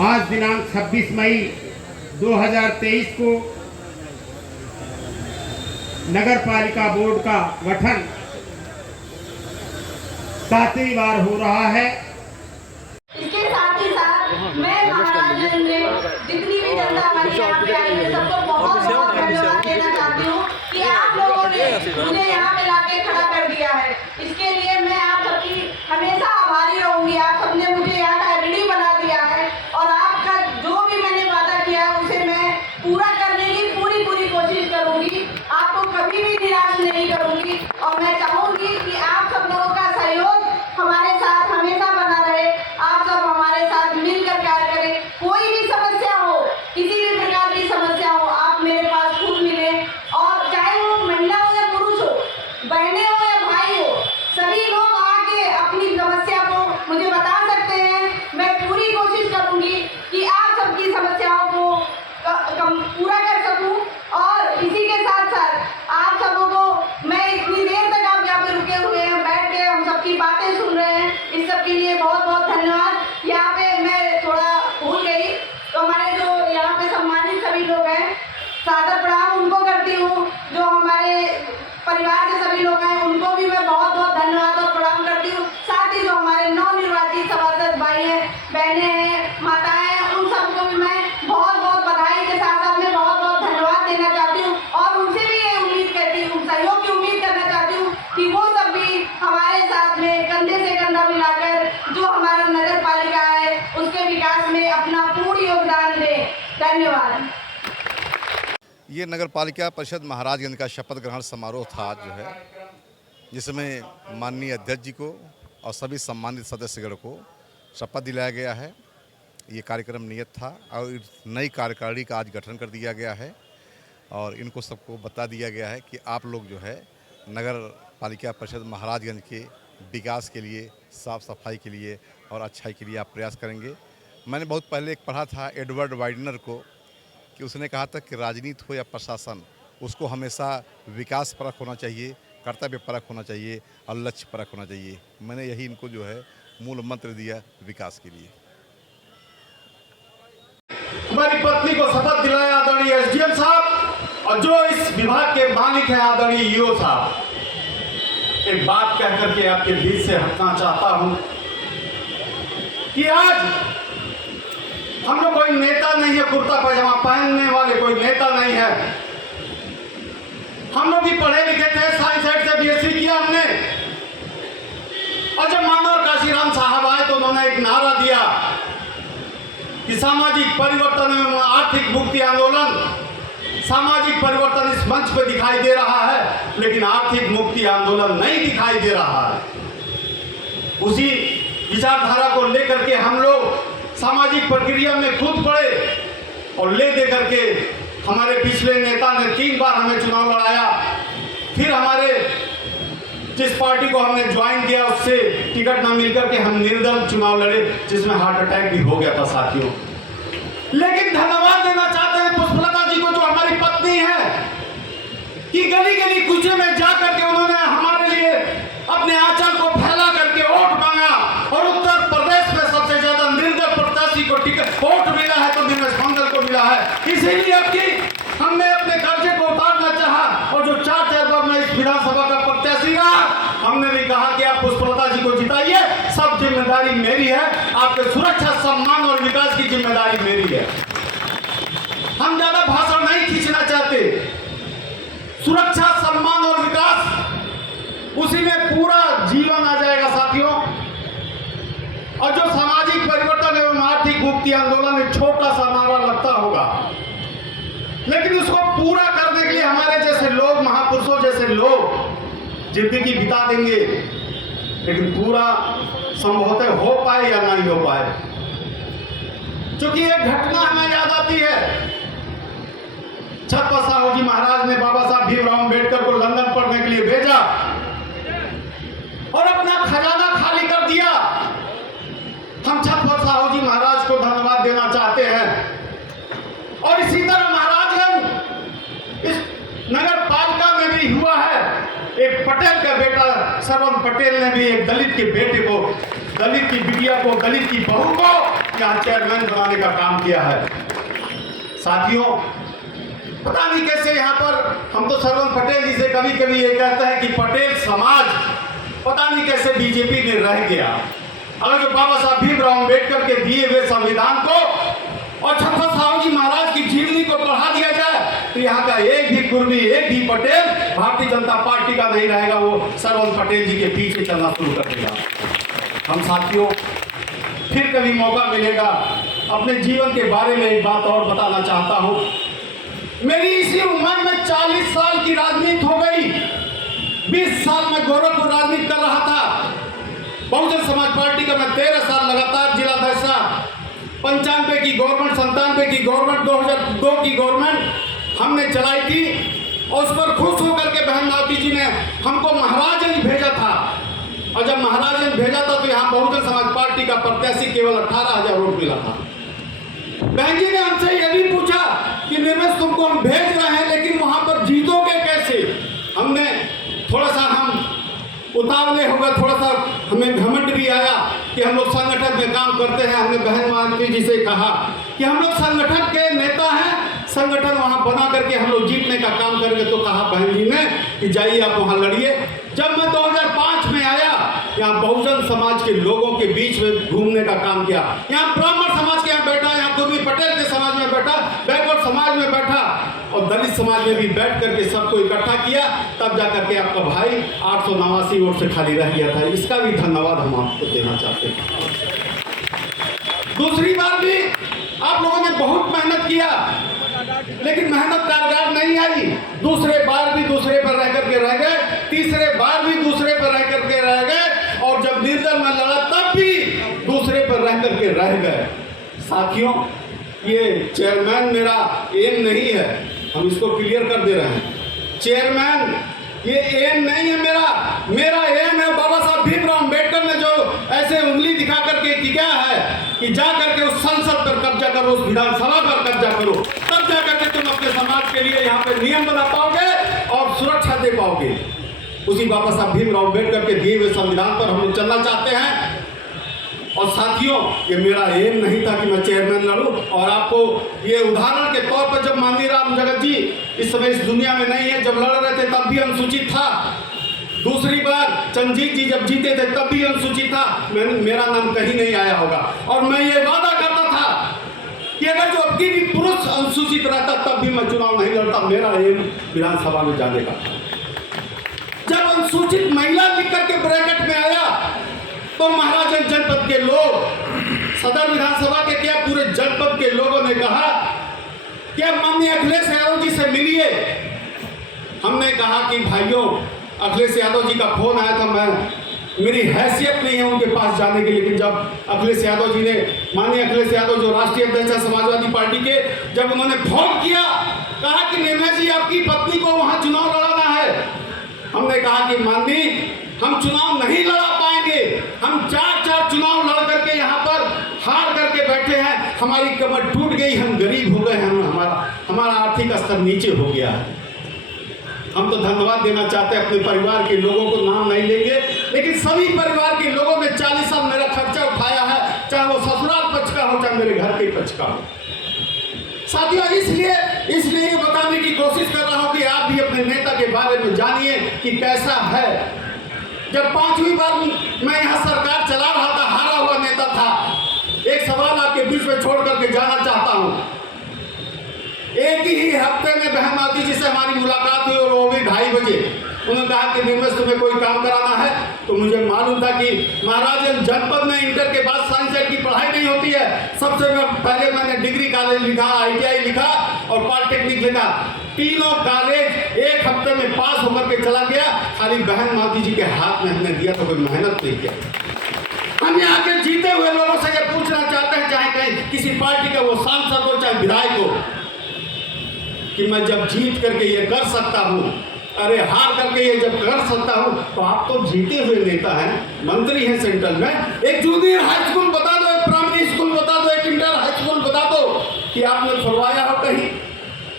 आज दिनांक 26 मई 2023 को नगर पालिका बोर्ड का गठन 7वीं बार हो रहा है। इसके साथ ही साथ मैं महाराजगंज में जितनी भी जनता हमारी यहाँ पे आई है सबको बहुत बहुत धन्यवाद देना चाहती हूँ कि आप लोगों ने मुझे यहाँ पे लाके खड़ा कर दिया है। इसके लिए मैं आप सबकी हमेशा आभारी रहूंगी। आप सबने मुझे यहाँ का एमडी बना दिया है और आपका जो भी मैंने वादा किया है उसे मैं पूरा करने की पूरी कोशिश करूंगी। आपको कभी भी निराश नहीं करूंगी और मैं चाहूंगी कि आप सब लोगों का सहयोग हमारे साथ हमेशा बना रहे। आप सब हमारे साथ मिलकर कार्य करें। कोई भी समस्या हो, किसी भी प्रकार की समस्या हो, आप मेरे पास खुद मिले और चाहे वो महिला हो या पुरुष हो, बहनें हो या भाई हो, सभी लोग आके अपनी समस्या को मुझे बता सकते हैं। मैं पूरी कोशिश करूंगी कि आप सबकी समस्याओं को पूरा कर सकूं और इसी के साथ साथ आप सबों को मैं इतनी देर तक आप यहाँ पे रुके हुए हैं, बैठ के हम सबकी बातें सुन रहे हैं, इस सब के लिए बहुत बहुत धन्यवाद। यहाँ पे मैं थोड़ा भूल गई तो हमारे जो यहाँ पे सम्मानित सभी लोग हैं, सादर प्रणाम उनको करती हूँ। जो हमारे परिवार के सभी लोग हैं उनको भी मैं बहुत बहुत धन्यवाद और प्रणाम करती हूँ। साथ ही जो हमारे नवनिर्वाचित सभासद भाई हैं, बहनें हैं, माताएं हैं, उन सबको भी मैं बहुत बहुत बधाई के साथ साथ में बहुत बहुत धन्यवाद देना चाहती हूँ और उनसे भी ये उम्मीद करती हूँ, सहयोग की उम्मीद करना चाहती हूँ कि वो सब भी हमारे साथ में कंधे से कंधा मिलाकर जो हमारा नगर पालिका है उसके विकास में अपना पूर्ण योगदान दें। धन्यवाद। ये नगर पालिका परिषद महाराजगंज का शपथ ग्रहण समारोह था जो है, जिसमें माननीय अध्यक्ष जी को और सभी सम्मानित सदस्यगण को शपथ दिलाया गया है। ये कार्यक्रम नियत था और नई कार्यकारिणी का आज गठन कर दिया गया है और इनको सबको बता दिया गया है कि आप लोग जो है नगर पालिका परिषद महाराजगंज के विकास के लिए, साफ़ सफाई के लिए और अच्छाई के लिए आप प्रयास करेंगे। मैंने बहुत पहले एक पढ़ा था एडवर्ड वाइडनर को कि उसने कहा था कि राजनीति हो या प्रशासन, उसको हमेशा विकास परक होना चाहिए, कर्तव्य परक होना चाहिए और लक्ष्य परक होना चाहिए। मैंने यही इनको जो है मूल मंत्र दिया विकास के लिए। हमारी पत्नी को शपथ दिलाया आदरणीय एसडीएम साहब और जो इस विभाग के मालिक हैं आदरणीय ईओ साहब। एक बात कह करके आपके बीच से हटना चाहता हूं कि आज हम लोग कोई नेता नहीं है, कुर्ता पैजामा पहनने वाले कोई नेता नहीं है। हम लोग भी पढ़े लिखे थे, साइंस साइड से बीएससी किया हमने और जब मानव काशीराम साहब आए तो उन्होंने एक नारा दिया कि सामाजिक परिवर्तन एवं आर्थिक मुक्ति आंदोलन। सामाजिक परिवर्तन इस मंच पे दिखाई दे रहा है लेकिन आर्थिक मुक्ति आंदोलन नहीं दिखाई दे रहा है। उसी विचारधारा को लेकर के हम लोग सामाजिक प्रक्रिया में कूद पड़े और ले दे करके हमारे पिछले नेता ने 3 बार हमें चुनाव लड़ाया। फिर हमारे जिस पार्टी को हमने ज्वाइन किया उससे टिकट न मिलकर के हम निर्दल चुनाव लड़े, जिसमें हार्ट अटैक भी हो गया था साथियों। लेकिन धन्यवाद देना चाहते हैं पुष्पलता जी को जो हमारी पत्नी है कि गली गली कूचे में जा करके उन्होंने हमारे लिए अपने आंचल को फैला करके वोट मांगा और उत्तर प्रदेश में सबसे ज्यादा निर्दल प्रत्याशी को टिकट वोट मिला है तो दिनेश मंगल को मिला है। इसीलिए अब की हमने अपने कर्जे को उतारना चाहा और जो 4 चेयर में इस विधानसभा का प्रत्याशी रहा, हमने भी कहा कि आप पुष्पलता जी को जिताइए, सब जिम्मेदारी मेरी है, आपके सुरक्षा, सम्मान और विकास की जिम्मेदारी मेरी है। हम ज्यादा भाषण नहीं खींचना चाहते। सुरक्षा, सम्मान और विकास, उसी में पूरा जीवन आ जाएगा साथियों। और जो सामाजिक परिवर्तन एवं आर्थिक मुक्ति आंदोलन एक छोटा सा नारा लगता होगा, लेकिन उसको पूरा करने के लिए हमारे जैसे लोग, महापुरुषों जैसे लोग जिंदगी बिता देंगे, लेकिन पूरा संभवतः हो पाए या नहीं हो पाए। क्योंकि एक घटना हमें याद आती है, छत्रपति साहू जी महाराज ने बाबा साहब भीमराव अम्बेडकर को लंदन पढ़ने के लिए भेजा और अपना खजाना खाली कर दिया। हम छत्रपति साहू जी महाराज को धन्यवाद देना चाहते हैं और इसी तरह महाराजगंज इस नगर पालिका में भी हुआ है। एक पटेल का बेटा सरवण पटेल ने भी एक दलित के बेटे को, दलित की बिटिया को, दलित की बहू को के यहाँ चेयरमैन बनाने का काम किया है। साथियों, पता नहीं कैसे यहाँ पर हम तो सरवन पटेल जी से कभी कभी ये कहते हैं कि पटेल समाज पता नहीं कैसे बीजेपी में रह गया। अगर जो बाबा साहब भीमराव अम्बेडकर के दिए हुए संविधान को और छत्रपति साहू जी महाराज की जीवनी को बढ़ा दिया जाए तो यहाँ का एक भी कुर्मी, एक भी पटेल भारतीय जनता पार्टी का नहीं रहेगा, वो सरवन पटेल जी के पीछे चलना शुरू कर देगा। हम साथियों, फिर कभी मौका मिलेगा अपने जीवन के बारे में एक बात और बताना चाहता हूँ। मेरी इसी उम्र में 40 साल की राजनीति हो गई। 20 साल में गोरखपुर राजनीति कर रहा था। बहुजन समाज पार्टी का मैं 13 साल लगातार जिला अध्यक्ष, 95 की गवर्नमेंट, 97 की गवर्नमेंट, 2002 की गवर्नमेंट हमने चलाई थी और उस पर खुश होकर के बहन मावती जी ने हमको महाराजगंज भेजा था। और जब महाराजगंज भेजा था तो यहाँ बहुजन समाज पार्टी का प्रत्याशी केवल 18,000 वोट मिला था। बहन जी ने हमसे यह भी पूछा कि निर्मल तुमको हम भेज रहे हैं लेकिन वहां पर जीतोगे कैसे। हमने थोड़ा सा उतावले हो गए, थोड़ा सा हमें घमंड भी आया कि हम लोग संगठन में काम करते हैं। हमने बहन मावती जी से कहा कि हम लोग संगठन के नेता हैं, संगठन वहां बना करके हम लोग जीतने का काम करेंगे। तो कहा बहन जी ने कि जाइए आप वहां लड़िए। जब मैं 2005 में आया, यहाँ बहुजन समाज के लोगों के बीच में घूमने का काम किया। यहाँ ब्राह्मण समाज के यहाँ बैठा, यहाँ कुर्मी पटेल के समाज में बैठा, बैकवर्ड समाज में बैठा और दलित समाज में भी बैठ करके सबको इकट्ठा किया। तब जाकर के आपका भाई 889 वोट से खाली रह गया था। इसका भी धन्यवाद हम आपको देना चाहते हैं। दूसरी बार भी आप लोगों ने बहुत मेहनत किया लेकिन मेहनत कारगर नहीं आई। दूसरे बार भी दूसरे पर रह करके रह गए, तीसरे बार भी दूसरे पर रह करके रह गए और जब निर्दल में लड़ा तब भी दूसरे पर रह करके रह गए। साथियों, ये चेयरमैन मेरा एम नहीं है, हम इसको क्लियर कर दे रहे हैं। चेयरमैन ये एम नहीं है मेरा एम है बाबा साहब भीमराव अम्बेडकर ने जो ऐसे उंगली दिखा करके किया है कि जा करके उस संसद पर कब्जा करो, उस विधानसभा पर कब्जा करो, तब जा करके तुम अपने समाज के लिए यहाँ पे नियम बना पाओगे और सुरक्षा दे पाओगे। उसी बाबा साहब भीमराव अम्बेडकर के दिए हुए संविधान पर हम लोग चलना चाहते हैं। और साथियों, ये मेरा एम नहीं था कि मैं चेयरमैन लड़ूं। और आपको ये उदाहरण के तौर पर, जब माननीय राम जगत जी इस समय इस दुनिया में नहीं है, जब लड़ रहे थे तब भी अनुसूचित था। दूसरी बार चंद्रजीत जी जब जीते थे तब भी अनुसूचित था। मेरा नाम कहीं नहीं आया होगा। और मैं ये वादा करता था कि अगर जो अब की भी पुरुष अनुसूचित रहता तब भी मैं चुनाव नहीं लड़ता। मेरा एम विधानसभा में जाने का था। जब अनुसूचित महिला लिख करके ब्रैकेट में आया तो महाराजगंज जनपद के लोग, सदर विधानसभा के क्या पूरे जनपद के लोगों ने कहा कि अब माननीय अखिलेश यादव जी से मिलिए। हमने कहा कि भाइयों, अखिलेश यादव जी का फोन आया था, मेरी हैसियत नहीं है उनके पास जाने की। लेकिन जब अखिलेश यादव जी ने, माननीय अखिलेश यादव जो राष्ट्रीय अध्यक्ष है समाजवादी पार्टी के, जब उन्होंने फोन किया, कहा कि निर्मल जी आपकी पत्नी को वहां चुनाव लड़ाना है। हमने कहा कि माननीय, हम चुनाव नहीं लड़ा पाएंगे। हम 4 चुनाव लड़ करके यहाँ पर हार करके बैठे हैं। हमारी कमर टूट गई, हम गरीब हो गए हैं, हमारा आर्थिक स्तर नीचे हो गया है। हम तो धन्यवाद देना चाहते हैं अपने परिवार के लोगों को, नाम नहीं लेंगे, लेकिन सभी परिवार के लोगों ने 40 साल मेरा खर्चा उठाया है, चाहे वो ससुराल पक्ष का हो चाहे मेरे घर के पक्ष का हो। साथियों, इसलिए ये बताने की कोशिश कर रहा हूं कि आप भी अपने नेता के बारे में जानिए कि कैसा है। जब 5वीं बार मैं यहाँ सरकार चला रहा था, हारा हुआ नेता था। एक सवाल आपके बीच में छोड़ करके जाना चाहता हूँ। एक ही हफ्ते में बहन मावती जी से हमारी मुलाकात हुई और वो भी 2:30 बजे। उन्होंने कहा कि निर्मल तुम्हें कोई काम कराना है। तो मुझे मालूम था कि महाराजगंज जनपद में इंटर के बाद साइंस की पढ़ाई नहीं होती है। सबसे पहले मैंने डिग्री कॉलेज लिखा, ITI लिखा और पॉलिटेक्निक लिखा। तीनों कॉलेज एक हफ्ते में पास होकर के चला गया। खाली बहन मावती जी के हाथ में हमने दिया तो कोई मेहनत नहीं किया। हम यहाँ के जीते हुए लोगों से ये पूछना चाहते हैं, चाहे कहीं किसी पार्टी का वो सांसद हो चाहे विधायक हो, कि मैं जब जीत करके ये कर सकता हूँ, अरे हार करके ये जब कर सकता हूँ, तो आप तो जीते हुए नेता हैं, मंत्री हैं सेंट्रल में। एक जूनियर हाई स्कूल बता दो, एक प्राइमरी स्कूल बता दो, एक इंटर हाई स्कूल बता दो कि आपने खुलवाया हो कहीं।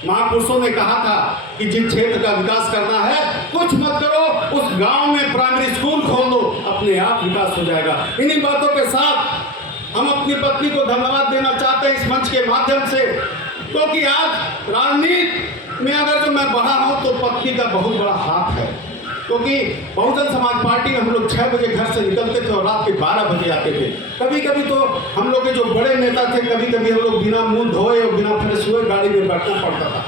महापुरुषों ने कहा था कि जिस क्षेत्र का विकास करना है, कुछ मत करो, उस गांव में प्राइमरी स्कूल खोल दो, अपने आप विकास हो जाएगा। इन्हीं बातों के साथ हम अपनी पत्नी को धन्यवाद देना चाहते हैं इस मंच के माध्यम से, क्योंकि आज राजनीति में अगर जो मैं बढ़ा हूँ तो पत्नी का बहुत बड़ा हाथ है। क्योंकि बहुजन समाज पार्टी में हम लोग 6 बजे घर से निकलते थे और रात के 12 बजे आते थे। कभी कभी तो हम लोग के जो बड़े नेता थे, कभी कभी हम लोग बिना मुंह धोए और बिना फ्रेश हुए गाड़ी में बैठना पड़ता था।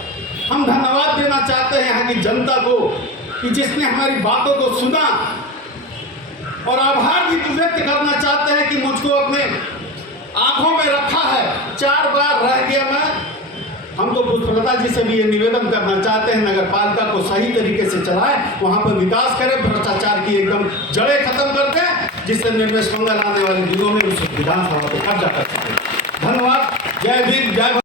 हम धन्यवाद देना चाहते हैं यहाँ की जनता को कि जिसने हमारी बातों को सुना, और आभार भी व्यक्त करना चाहते हैं कि मुझको अपने आंखों में रखा है। 4 बार रह गया मैं। हम तो पुष्पलता जी से भी ये निवेदन करना चाहते हैं, नगर पालिका को सही तरीके से चलाएं, वहाँ पर विकास करें, भ्रष्टाचार की एकदम जड़ें खत्म कर दें, जिससे निर्वेश मंगल आने वाले दिनों में उस विधानसभा पर कब्जा कर सकें। धन्यवाद। जय भीम, जय